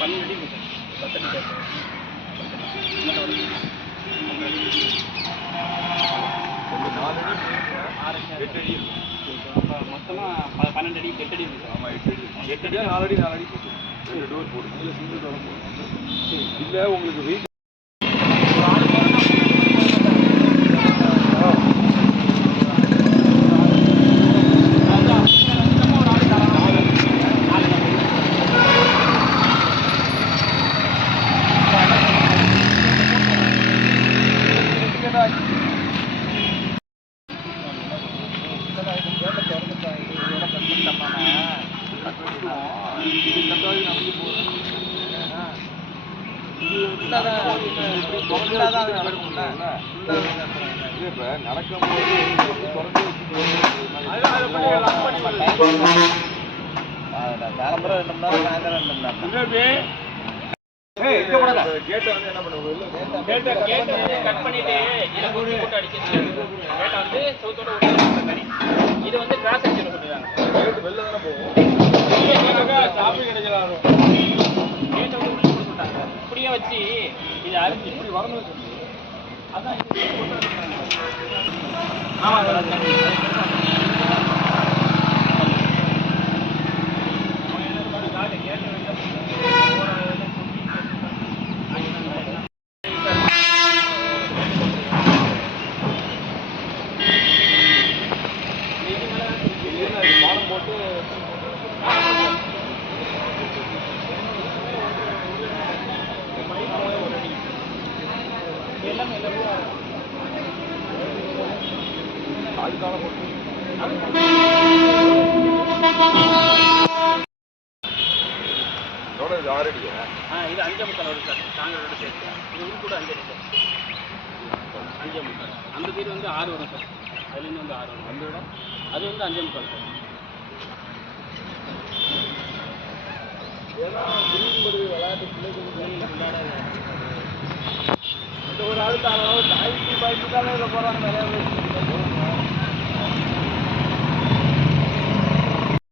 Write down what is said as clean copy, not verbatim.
12 அடி இருக்கு சார். 10 அடி சார். ஒரு 4 அடி 8 அடி மொத்தமாக 12 அடி 8 அடி இருக்கு சார். ஆமாம் 8 அடி 8 அடியா 4 அடி போட்டு 2 டோர் போட்டு இல்லை சிங்கிள் டோர் போடும். இல்லை உங்களுக்கு வெயிட் நடக்கும்போது கேட்டை வந்து என்ன பண்ணுவோம் கட் பண்ணிட்டு போட்டு அடிச்சு வந்து சவுத்தோட இது வந்து கிராஸ் அடிச்சு சொல்லுவாங்க. வெளில தானே போவோம். சாப்பி கிடைக்கிறாரு கேட்டை வந்து உள்ள போட்டு சொல்லிட்டாங்க. இப்படியே வச்சு இது அரிஞ்சு இப்படி வரணும் சொல்லி அதான் பானம் போட்டு அதுக்கான போட்டு எவ்வளோ இது 6 அடியா? இது 5.25 வருது சார். தாங்களோட சேர்த்து இது வந்து கூட 5 அடி சார். 5.25. அந்த சைடு வந்து 6 வரும் சார். அதுலேருந்து வந்து 6 வரும். அந்த இடம் அது வந்து 5.25 சார். ஏன்னா விரும்புவது விளையாட்டு பிள்ளைகளுக்கு விளையாடாது. இந்த ஒரு ஆள் தானே 1000 ரூபாய்க்கு தானே இதில் போகிறாங்க நிறையா பேர்.